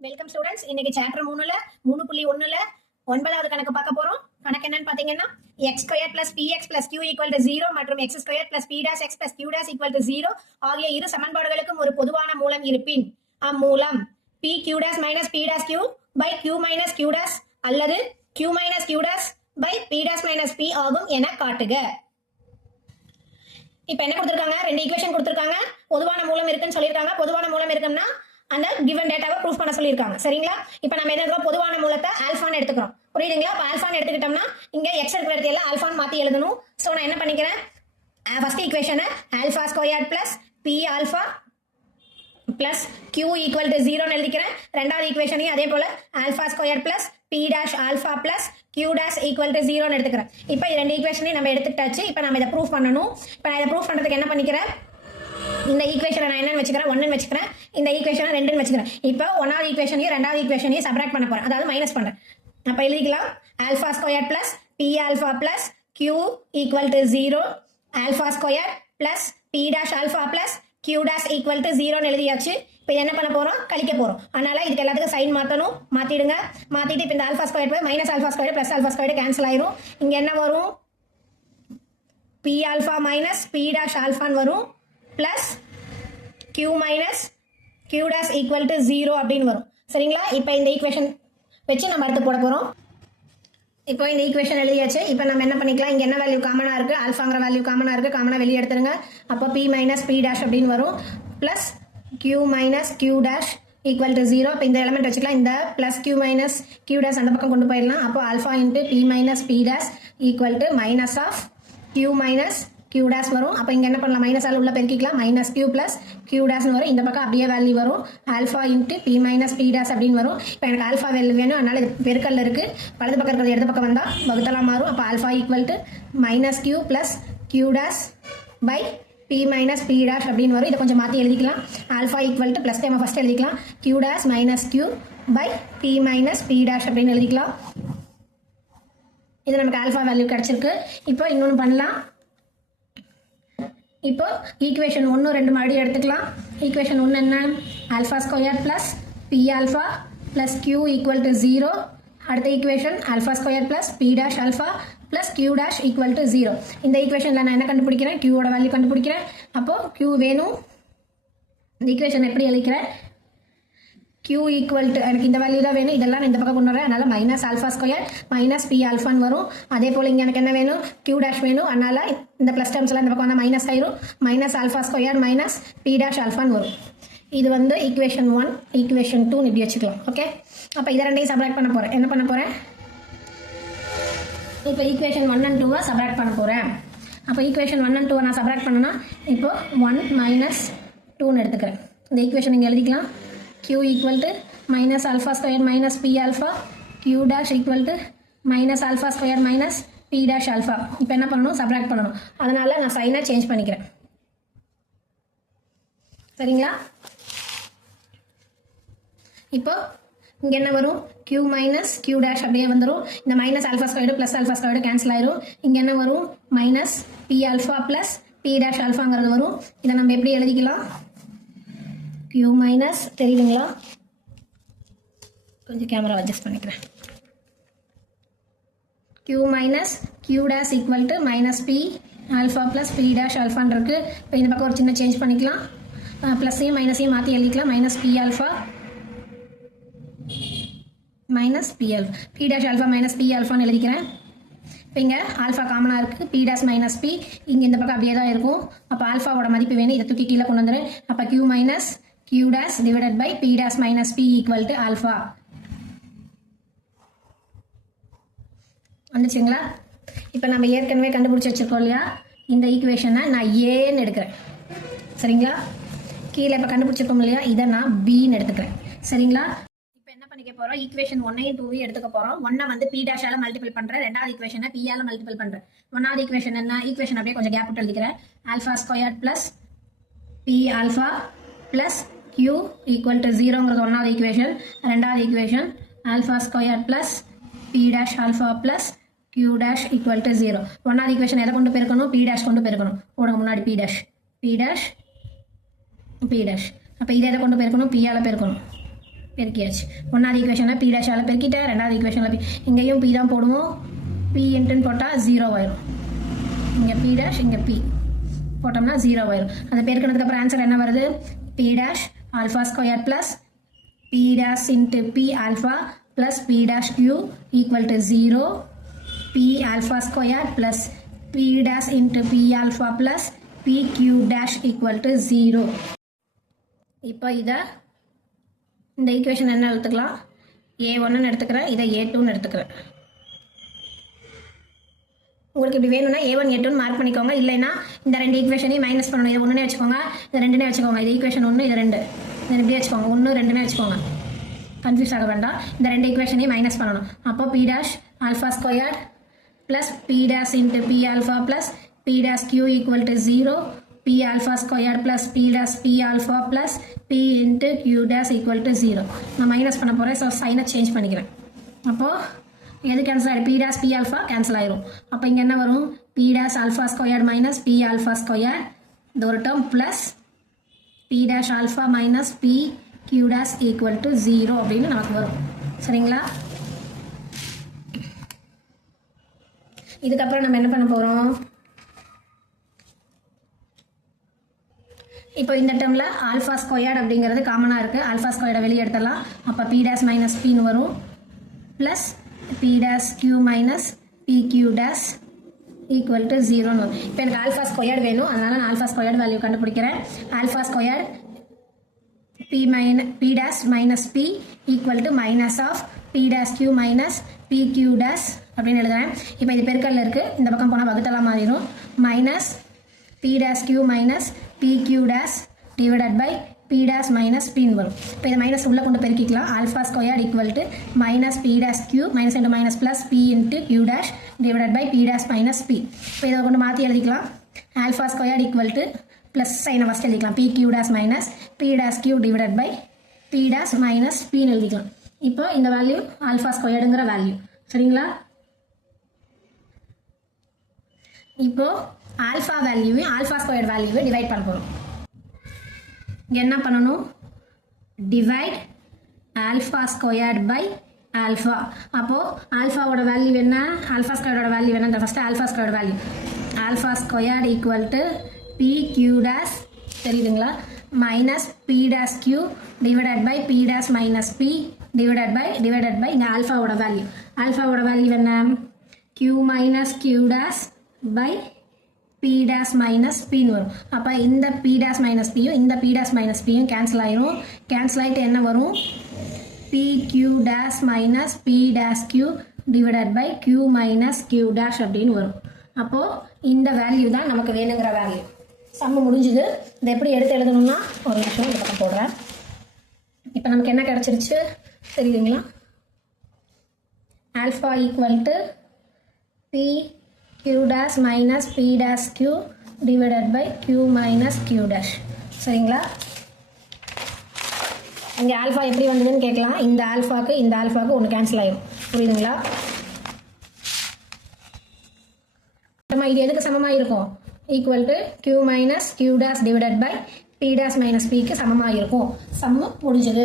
Welcome students. இன்னைக்கு chapter 3.1ல 9வது கணக்கு பார்க்க போறோம். கணக்கு என்னன்னு பாத்தீங்கன்னா x² + px + q = 0 மற்றும் x² + p' x + q' = 0 ஆகிய இரு சமன்பாடுகளுக்கும் ஒரு பொதுவான மூலம் இருப்பின் அம்மூலம் pq' - p'q q q' அல்லது q q' p' p ஆகும் என காட்டுக. இப்ப என்ன கொடுத்திருக்காங்க? ரெண்டு ஈக்குவேஷன் கொடுத்திருக்காங்க. பொதுவான மூலம் இருக்குன்னு சொல்லியிருக்காங்க. பொதுவான மூலம் இருக்குன்னா அந்த given டேட்டாவை ப்ரூஃப் பண்ண சொல்லியிருக்காங்க. சரிங்களா? இப்போ நம்ம என்ன பொதுவான மூலத்தை ஆல்பான்னு எடுத்துக்கிறோம். புரியுதுங்களா? இப்போ ஆல்பான்னு எடுத்துக்கிட்டோம்னா இங்க எக்ஸ் இருக்கிற இடத்துல ஆல்பான்னு மாத்தி எழுதணும். ஸோ நான் என்ன பண்ணிக்கிறேன், ஃபர்ஸ்ட் ஈக்குவேஷனை α² + p ஆல்பா பிளஸ் q = 0 எழுதிக்கிறேன். ரெண்டாவது ஈக்குவேஷனையும் அதே போல α² + p' ஆல்பா பிளஸ் q' = 0 எடுத்துக்கிறேன். இப்போ இந்த ரெண்டு ஈக்குவேஷனையும் நம்ம எடுத்துட்டாச்சு. இப்போ நம்ம இதை ப்ரூஃப் பண்ணணும். இப்போ நான் இதை ப்ரூஃப் பண்றதுக்கு என்ன பண்ணிக்கிறேன், இந்த ஈக்குவேஷனை நான் என்னன்னு வச்சுக்கிறேன், 1ன்னு வச்சுக்கிறேன். இந்த ஈக்குவேஷனை 2ன்னு வச்சுக்கிறேன். இப்போ ஒன்னாவது ஈக்குவேஷனையும் ரெண்டாவது ஈக்குவேஷனையும் சப்ராக்ட் பண்ண போறேன், அதாவது மைனஸ் பண்றேன். அப்ப எழுதிக்கலாம் α² + p alpha plus q = 0 α² + p' alpha plus q' = 0 எழுதியாச்சு. இப்போ என்ன பண்ண போறோம், கழிக்க போறோம். அதனால இதுக்கு எல்லாத்துக்கும் சைன் மாத்தணும். மாத்திடுங்க. மாத்திட்டு இப்போ இந்த α² போய் -α² + α² கேன்சல் ஆயிரும். இங்க என்ன வரும், p ஆல்பா - p' ஆல்பான்னு வரும் பிளஸ் q q' = 0 அப்படின்னு வரும். சரிங்களா? இப்போ இந்த ஈக்குவேஷன் வச்சு நம்ம அடுத்து போட போறோம். இப்போ இந்த ஈக்குவேஷன் எழுதியாச்சு. இப்போ நம்ம என்ன பண்ணிக்கலாம், இங்க என்ன வேல்யூ காமனா இருக்கு, ஆல்பாங்கிற வேல்யூ காமனா இருக்கு. காமனா வெளியே எடுத்துருங்க. அப்போ p - p' அப்படின்னு வரும் பிளஸ் q q' = 0. இப்போ இந்த எலிமெண்ட் வச்சுக்கலாம். இந்த பிளஸ் q q' அந்த பக்கம் கொண்டு போயிடலாம். அப்போ alpha × p p' = minus of q q' வரும். அப்போ இங்க என்ன பண்ணலாம், மைனஸ் ஆல் உள்ள பெருக்கிக்கலாம். -q + q' வரும். இந்த பக்கம் அப்படியே வேல்யூ வரும். ஆல்பா × p p' அப்படின்னு வரும். இப்போ எனக்கு ஆல்பா வேல்யூ வேணும், அதனால இது பெருக்கல்ல இருக்கு. வலது பக்கம் இருக்கிறது இடது பக்கம் வந்தா வகுத்தலா மாறும். அப்போ alpha = -q + q' p p' அப்படின்னு வரும். இதை கொஞ்சம் மாற்றி எழுதிக்கலாம். ஆல்பா = ப்ளஸ் டைம் ஃபர்ஸ்ட் எழுதிக்கலாம். q' - q p p' அப்படின்னு எழுதிக்கலாம். இது நமக்கு ஆல்பா வேல்யூ கிடைச்சிருக்கு. இப்போ இன்னொன்று பண்ணலாம். இப்போ ஈக்குவேஷன் 1 2 மறுபடியும் எடுத்துக்கலாம். ஈக்குவேஷன் 1 என்ன, α² + p ஆல்பா பிளஸ் q = 0. அடுத்த equation α² + p' alpha plus q' = 0. இந்த ஈக்குவேஷன்ல நான் என்ன கண்டுபிடிக்கிறேன், q ஓட வேல்யூ கண்டுபிடிக்கிறேன். அப்போ q வேணும். இந்த ஈக்குவேஷன் எப்படி எழுதிக்கிறேன், q = எனக்கு இந்த வேல்யூ தான் வேணும். இதெல்லாம் இந்த பக்கம் கொண்டு வரேன். அதனால -α² - p ஆல்பான்னு வரும். அதே போல இங்க எனக்கு என்ன வேணும், q' வேணும். அதனால இந்த பிளஸ் டேர்ம்ஸ் எல்லாம் இந்த பக்கம் வந்தா மைனஸ் ஆயிரும். -α² - p' ஆல்பான்னு வரும். இது வந்து ஈக்குவேஷன் 1. ஈக்குவேஷன் 2 இப்படி வச்சுக்கலாம். ஓகே. அப்ப இதை ரெண்டையும் சப்ராக்ட் பண்ண போறேன். என்ன பண்ண போறேன், இப்போ ஈக்குவேஷன் 1 and 2 சப்ராக்ட் பண்ண போறேன். அப்போ ஈக்குவேஷன் 1 and 2 நான் சப்ராக்ட் பண்ணனா இப்போ 1 - 2ன்னு எடுத்துக்கிறேன். இந்த ஈக்குவேஷன் இங்க எழுதிக்கலாம். q = -α² - p alpha q' = -α² - p' alpha. இப்போ என்ன பண்ணணும், சப்ராக்ட் பண்ணணும். அதனால நான் சைனை சேஞ்ச் பண்ணிக்கிறேன். சரிங்களா? இப்போ இங்க என்ன வரும், q q' அப்படியே வந்துடும். இந்த -α² + α² கேன்சல் ஆயிரும். இங்க என்ன வரும், -p ஆல்பா + p' ஆல்பாங்கிறது வரும். இதை நம்ம எப்படி எழுதிக்கலாம், q தெரியுதுங்களா, கொஞ்சம் கேமரா அட்ஜஸ்ட் பண்ணிக்கிறேன். q q' = -p alpha + p' ஆல்பான்னு இருக்கு. இப்போ இந்த பக்கம் ஒரு சின்ன சேஞ்ச் பண்ணிக்கலாம். ப்ளஸையும் மைனஸையும் மாற்றி எழுதிக்கலாம். -p alpha -p alpha p' alpha -p ஆல்பான்னு எழுதிக்கிறேன். இப்போ இங்கே ஆல்ஃபா காமனாக இருக்குது. p' - p இங்கே இந்த பக்கம் அப்படியே தான் இருக்கும். அப்போ ஆல்ஃபாவோட மதிப்பு வேணும். இதை தூக்கி கீழே கொண்டு வந்துடும். அப்போ q q' / p' - p = alpha வந்துச்சுங்களா? இப்போ நம்ம ஏற்கனவே கண்டுபிடிச்சி வச்சிருக்கோம் இல்லையா, இந்த ஈக்குவேஷனை நான் ஏன்னு எடுக்கிறேன். சரிங்களா? கீழே இப்போ கண்டுபிடிச்சிருக்கோம் இல்லையா, இதை நான் பின்னு எடுத்துக்கிறேன். சரிங்களா? இப்போ என்ன பண்ணிக்க போறோம், ஈக்குவேஷன் 1ஐயும் 2ஐயும் எடுத்துக்க போறோம். 1 வந்து p' ஆல மல்டிபிள் பண்றேன். ரெண்டாவது ஈக்குவேஷனை p ஆல மல்டிபிள் பண்றேன். ஒன்னாவது ஈக்குவேஷன் என்ன, ஈக்குவேஷன் அப்படியே கொஞ்சம் கேப் விட்டு எழுதிக்கிறேன். α² + p ஆல்பா பிளஸ் q = 0ங்கிறது ஒன்னாவது ஈக்குவேஷன். ரெண்டாவது equation α² + p' alpha plus q' = 0. ஒன்னாவது ஈக்குவேஷன் எதை கொண்டு பெருக்கணும், p' கொண்டு பெருக்கணும். போடுங்க முன்னாடி p'. அப்போ இதை எதை கொண்டு பெருக்கணும், p ஆல பெருக்கணும். பெருக்கியாச்சு. ஒன்றாவது ஈக்குவேஷனில் பி டேஷால் பெருக்கிட்டேன். ரெண்டாவது ஈக்குவேஷனில் இங்கேயும் பி தான் போடுவோம். பி இன்ட்டுன்னு போட்டால் 0 ஆயிரும். இங்கே பி டேஷ் இங்கே பி போட்டோம்னா 0 ஆயிரும். அதை பெருக்கினதுக்கப்புறம் ஆன்சர் என்ன வருது? P dash alpha square plus B dash into P alpha plus B dash Q equal to 0. P alpha square plus B dash into P alpha plus P Q dash equal to 0. இப்போ இதை இந்த equation என்ன எடுத்துக்கலாம்? A1ன்னு எடுத்துக்கிறேன், இதை A2ன்னு எடுத்துக்கிறேன். உங்களுக்கு இப்படி வேணும்னா A1 A2ன்னு மார்க் பண்ணிக்கோங்க. இல்லைன்னா இந்த ரெண்டு ஈக்குவேஷனையும் மைனஸ் பண்ணணும். இதை 1னே வச்சுக்கோங்க, இதை 2னே வச்சுக்கோங்க. இது ஈக்குவேஷன் 1, இது 2. இதை இப்படியே வச்சுக்கோங்க, 1 2னே வச்சுக்கோங்க. கன்ஃபியூஸ் ஆக வேண்டாம். இந்த ரெண்டு ஈக்குவேஷனையும் மைனஸ் பண்ணணும். அப்போ P dash alpha square plus B dash into P alpha plus B dash Q equal to 0. P alpha square plus B dash P alpha plus B into Q dash equal to 0. நான் minus பண்ண போகிறேன். So சைனை change பண்ணிக்கிறேன். அப்போது எது cancel ஆகிடும்? P dash P alpha cancel ஆயிரும். அப்போ இங்கே என்ன வரும்? P dash alpha square minus P alpha square இந்த ஒரு term plus B dash alpha minus B Q dash equal to 0 அப்படின்னு நமக்கு வரும். சரிங்களா? இதுக்கப்புறம் நம்ம என்ன பண்ண போகிறோம்? இப்போ இந்த டேர்மில் ஆல்ஃபா ஸ்கொயர்ட் அப்படிங்கிறது காமனாக இருக்குது. ஆல்ஃபா ஸ்கொயர்டை வெளியே எடுத்துடலாம். அப்போ பி டேஷ் மைனஸ் பின்னு வரும் plus B dash q minus B Q dash equal to 0ன்னு வரும். இப்போ எனக்கு ஆல்ஃபா ஸ்கொயர்டு வேணும், அதனால் நான் ஆல்ஃபா ஸ்கொயர்டு வேல்யூ கண்டுபிடிக்கிறேன். Alpha squared p dash minus p equal to minus of p dash q minus B Q dash அப்படின்னு எழுதுகிறேன். இப்போ இது பெருக்கல்ல இருக்குது, இந்த பக்கம் போனால் வகுத்தலாம் மாறிடும். Minus B dash q minus B Q dash divided by p dash minus பின்னு வரும். இப்போ இதை மைனஸ் உள்ளே கொண்டு பெருக்கிக்கலாம். Alpha square equal to minus B dash q minus into minus plus B into Q dash divided by p dash minus p. இப்போ இதை கொண்டு மாற்றி எழுதிக்கலாம். Alpha square equal to plus சைனை ஃபஸ்ட் எழுதிக்கலாம். P Q dash minus B dash Q divided by p dash minus பின்னு எழுதிக்கலாம். இப்போ இந்த வேல்யூ ஆல்ஃபா ஸ்கொயர்டுங்கிற வேல்யூ. சரிங்களா? இப்போ ஆல்ஃபா வேல்யூவையும் ஆல்ஃபா ஸ்கொயர் வேல்யூவை டிவைட் பண்ண போகிறோம். என்ன பண்ணணும்? Divide alpha squared by alpha. அப்போது ஆல்ஃபாவோட வேல்யூ என்ன, ஆல்ஃபா ஸ்கொயரோட வேல்யூ என்னன்ற ஃபஸ்ட்டு ஆல்ஃபா ஸ்கொயரோட value. Alpha squared equal to p Q dash தெரியுதுங்களா? Minus B dash Q divided by p dash minus p divided by இங்கே ஆல்ஃபாவோட வேல்யூ. ஆல்ஃபாவோட வேல்யூ என்ன? Q minus Q dash by p dash minus பின்னு வரும். அப்போ இந்த பி டேஷ் மைனஸ் பியும் இந்த பி டேஷ் மைனஸ் பியும் கேன்சல் ஆயிரும். கேன்சல் ஆகிட்டு என்ன வரும்? P Q dash minus B dash Q divided by Q minus Q dash அப்படின்னு வரும். அப்போது இந்த வேல்யூ தான் நமக்கு வேணுங்கிற வேல்யூ. சம்மு முடிஞ்சுது. இதை எப்படி எடுத்து எழுதணும்னா ஒரு நிமிஷம் இந்த பக்கம் போடுறேன். இப்போ நமக்கு என்ன கிடச்சிருச்சு தெரியுதுங்களா? Alpha equal to P q dash minus p dash q divided by q minus q dash. சரிங்களா? இங்கே ஆல்ஃபா எப்படி வந்ததுன்னு கேட்கலாம். இந்த ஆல்ஃபாக்கு ஒன்று கேன்சல் ஆயிடும். புரியுதுங்களா? இது எதுக்கு சமமாக இருக்கும்? Equal to q minus q dash divided by p dash minus pக்கு சமமாக இருக்கும். சம்மு முடிஞ்சது.